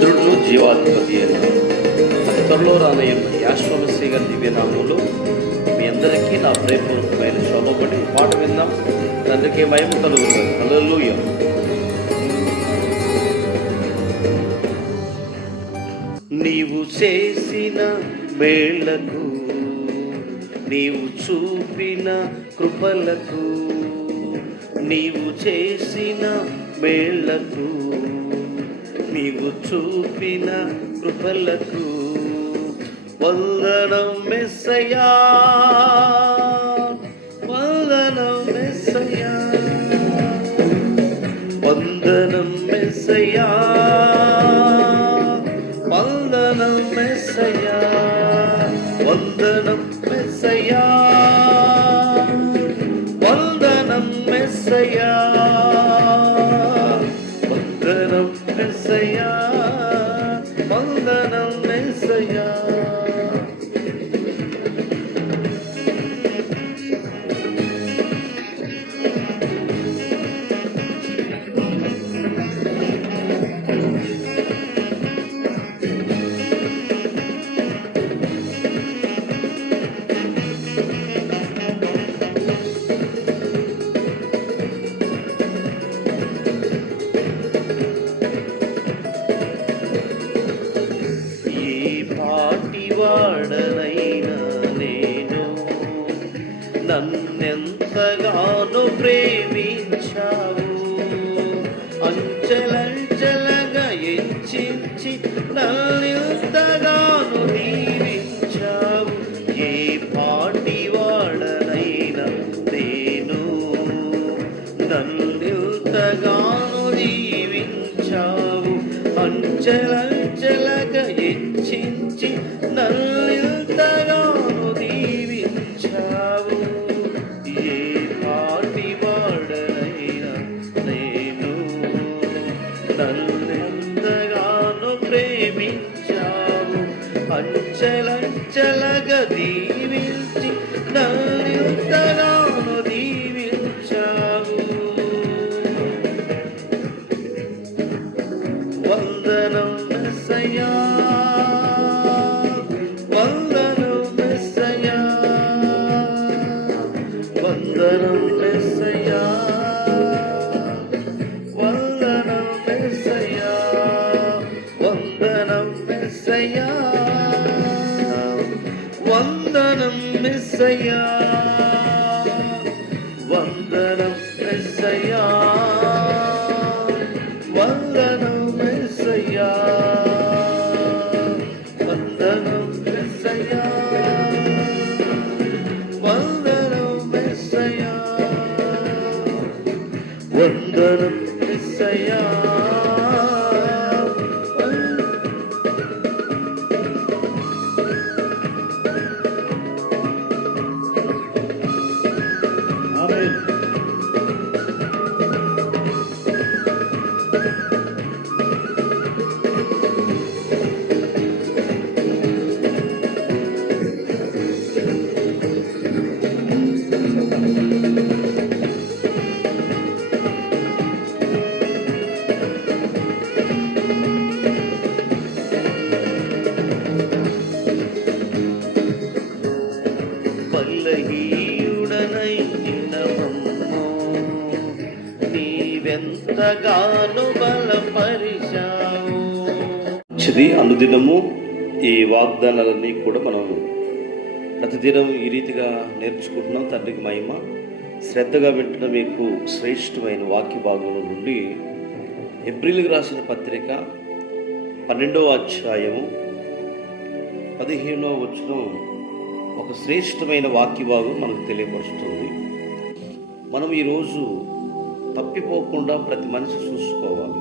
దరిద్రుడును జీవాధిపతి అయిన త్వరలో రానయ్యున్న యాశ్వమశ్రీ గారి దివ్యనామంలో మీ అందరికీ నా ప్రేమపూర్వకమైన శోభపడి పాట విందాం. తండ్రికి మహిమ కలుగుతుంది. హల్లెలూయా. నీవు చేసిన మేళ్లకు, నీవు చూపిన కృపలకు, నీవు చేసిన మేళ్లకు, నీవు చూపిన కృపలకు వందనం యేసయ్యా, వందనం యేసయ్యా, వందనం యేసయ్యా, వందనం యేసయ్యా, వందనం యేసయ్యా, వందనం యేసయ్యా, వందనం యేసయ్యా, వందనం యేసయ్యా. వాడనైనా నేను నన్నెంతగానో ప్రేమించావు, అంచెలంచెలగా హెచ్చించి నన్నెంతగానో దీవించావు. ఏ పాటి వాడనైనా నేను నన్నెంతగానో దీవించావు, అంచెలంచెలగా హెచ్చించి నన్నెంతగానో దీవించావు. ఏ పాటి వాడనైనా నేను నన్నెంతగానో ప్రేమించావు, అంచెలంచెలగా దీవించి నన్నెంతగానో దీవించావు. వందనం యేసయ్యా, వందనం యేసయ్యా, వందనం యేసయ్యా, వందనం యేసయ్యా, వందనం యేసయ్యా, వందనం యేసయ్యా, వందనం యేసయ్యా, వందనం యేసయ్యా, వందనం యేసయ్యా, వందనం యేసయ్యా, వందనం యేసయ్యా. నీవెంతగానో బలపరిచావు. అనుదినము ఈ వాగ్దానాలన్నీ కూడా మనం ప్రతిదినం ఈ రీతిగా నేర్చుకుంటున్నాం. తండ్రికి మహిమ. శ్రద్ధగా వింటున్న మీకు శ్రేష్టమైన వాక్య భాగంలో నుండి ఏప్రిల్కి రాసిన పత్రిక 12వ అధ్యాయము 15వ వచనం ఒక శ్రేష్టమైన వాక్య భాగం మనకు తెలియపరుస్తుంది. మనం ఈరోజు తప్పిపోకుండా ప్రతి మనిషి చూసుకోవాలి.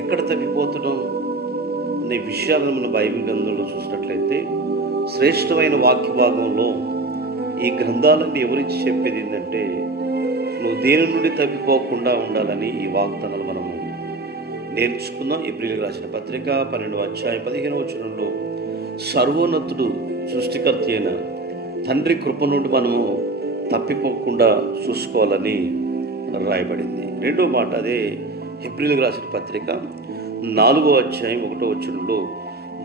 ఎక్కడ తప్పిపోతున్నాం అనే విషయాలను మన బైబిల్ గ్రంథంలో చూసినట్లయితే శ్రేష్టమైన వాక్య భాగంలో ఈ గ్రంథాలన్నీ ఎవరించి చెప్పేది ఏంటంటే నువ్వు దేని నుండి తప్పిపోకుండా ఉండాలని ఈ వాగ్దానాలు మనము నేర్చుకున్నాం. ఏప్రిల్ రాసిన పత్రిక 12వ అధ్యాయం 15వ వచనంలో సర్వోన్నతుడు సృష్టికర్త అయిన తండ్రి కృప నుండి మనము తప్పిపోకుండా చూసుకోవాలని రాయబడింది. రెండో మాట అదే ఏప్రిల్ రాసిన పత్రిక 4వ అధ్యాయం 1వ వచనంలో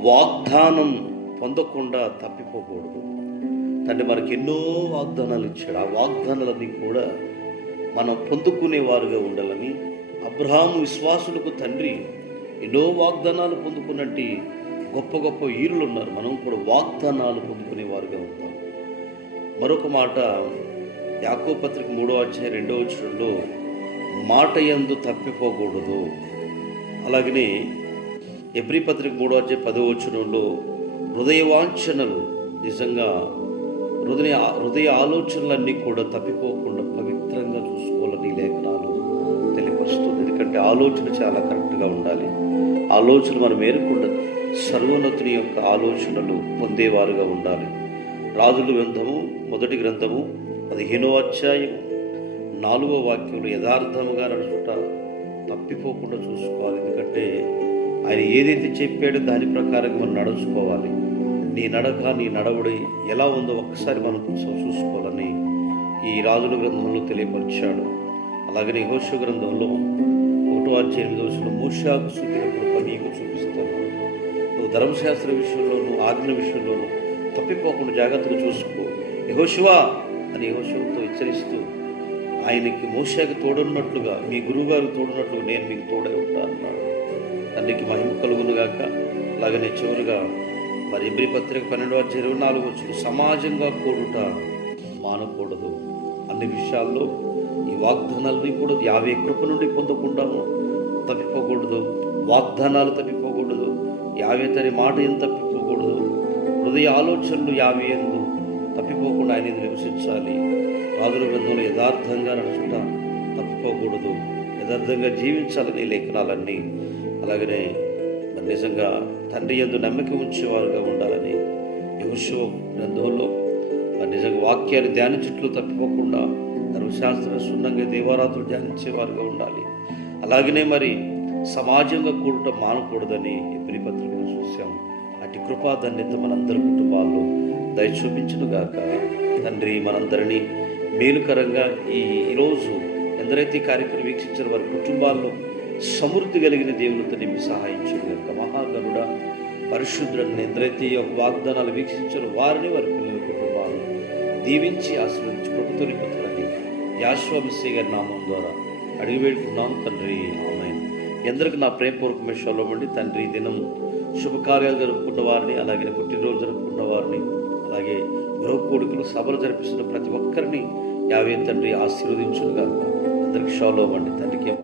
వాగ్దానం పొందకుండా తప్పిపోకూడదు. తండ్రి మనకి ఎన్నో వాగ్దానాలు ఇచ్చాడు. ఆ వాగ్దానాలన్నీ కూడా మనం పొందుకునేవారుగా ఉండాలని. అబ్రహాము విశ్వాసులకు తండ్రి ఎన్నో వాగ్దానాలు పొందుకున్నట్టు గొప్ప గొప్ప వీరులు ఉన్నారు. మనం కూడా వాగ్దానాలు పొందుకునేవారుగా ఉంటాం. మరొక మాట యాకోబు పత్రిక 3వ అధ్యాయం 2వ వచనంలో మాట యందు తప్పిపోకూడదు. అలాగనే ఎబ్రీ పత్రిక 3వ అధ్యాయం 10వ వచనంలో హృదయ వాంఛనలు, నిజంగా హృదయ ఆలోచనలన్నీ కూడా తప్పిపోకుండా పవిత్రంగా చూసుకోవాలని లేఖనాలు తెలియపరుస్తుంది. ఎందుకంటే ఆలోచన చాలా కరెక్ట్గా ఉండాలి. ఆలోచన మనం ఏరుకుండా సర్వోన్నతుని యొక్క ఆలోచనలు పొందేవారుగా ఉండాలి. రాజుల గ్రంథము 1వ గ్రంథము 15వ అధ్యాయం 4వ వాక్యంలో యథార్థముగా నడుచుట తప్పిపోకుండా చూసుకోవాలి. ఎందుకంటే ఆయన ఏదైతే చెప్పాడో దాని ప్రకారంగా మనం నడుచుకోవాలి. నీ నడక, నీ నడవడి ఎలా ఉందో ఒక్కసారి మనం చూసుకోవాలని ఈ రాజుల గ్రంథంలో తెలియపరిచాడు. అలాగనే యెహోషువ గ్రంథంలో 1వ అధ్యాయం 8వ వచనంలో మోషేకు చూపిన కృప నీకు చూపిస్తాను. నువ్వు ధర్మశాస్త్ర విషయంలోనూ ఆజ్ఞ విషయంలోనూ తప్పిపోకుండా జాగ్రత్తగా చూసుకో యెహోషువా అని యెహోషువతో హెచ్చరిస్తూ ఆయనకి మోషేకు తోడున్నట్లుగా, మీ గురువుగారికి తోడున్నట్లుగా నేను మీకు తోడై ఉంటా అన్నాడు. తండ్రికి మహిమ కలుగునుగాక. అలాగనే చివరిగా మరి ఎబ్రీ పత్రిక 12వ అధ్యాయం 24వ వచనం సమాజంగా కూడుట మానకూడదు. అన్ని విషయాల్లో ఈ వాగ్దానాలని కూడా యావే కృప నుండి పొందకుండా తప్పిపోకూడదు. వాగ్దానాలు తప్పిపోకూడదు. యావే తన మాట ఏం తప్పిపోకూడదు. హృదయ ఆలోచనలు యావే ఎందు తప్పిపోకుండా ఆయన నివసించాలి. రాజుల గ్రంథంలో యథార్థంగా నడుచుట తప్పిపోకూడదు. యథార్థంగా జీవించాలని లేఖనాలన్నీ. అలాగనే నిజంగా తండ్రి యందు నమ్మిక ఉంచేవారుగా ఉండాలని యెహోషువ గ్రంథంలో నిజంగా వాక్యాన్ని ధ్యానించుట్లు తప్పిపోకుండా ధర్మశాస్త్ర శూన్యంగా దేవారాత్రులు ధ్యానించేవారుగా ఉండాలి. అలాగనే మరి సమాజంగా కూడటం మానకూడదని ఎబ్రీ పత్రికను చూసాం. అటు కృపా ధన్యత మనందరి కుటుంబాల్లో దయ చూపించునుగాక. తండ్రి మనందరినీ మేలుకరంగా ఈరోజు ఎందరైతే ఈ కార్యక్రమం వీక్షించిన వారి కుటుంబాల్లో సమృద్ధి కలిగిన దేవునితో నింపి సహాయం చేయగలక. మహాగరుడ పరిశుద్ధులను ఎందరైతే ఈ యొక్క వాగ్దానాలు వీక్షించారో వారిని వారి పిల్లల కుటుంబాలు దీవించి ఆశీర్వదించి ప్రభుత్వ నిపుణులని యాశ్వామిస్సే గారి నామం ద్వారా అడిగి వేడుకున్నాను తండ్రి. ఆమేన్. ఎందరికి నా ప్రేమపూర్వకమైన షలోమండి. తండ్రి దినం శుభకార్యాలు జరుపుకున్న వారిని, అలాగే పుట్టినరోజు జరుపుకున్న వారిని, అలాగే గృహ కోడికలు సభలు జరిపిస్తున్న ప్రతి ఒక్కరిని యావే తండ్రి ఆశీర్వదించునుగా. అందరికి షలోమండి. తండ్రికి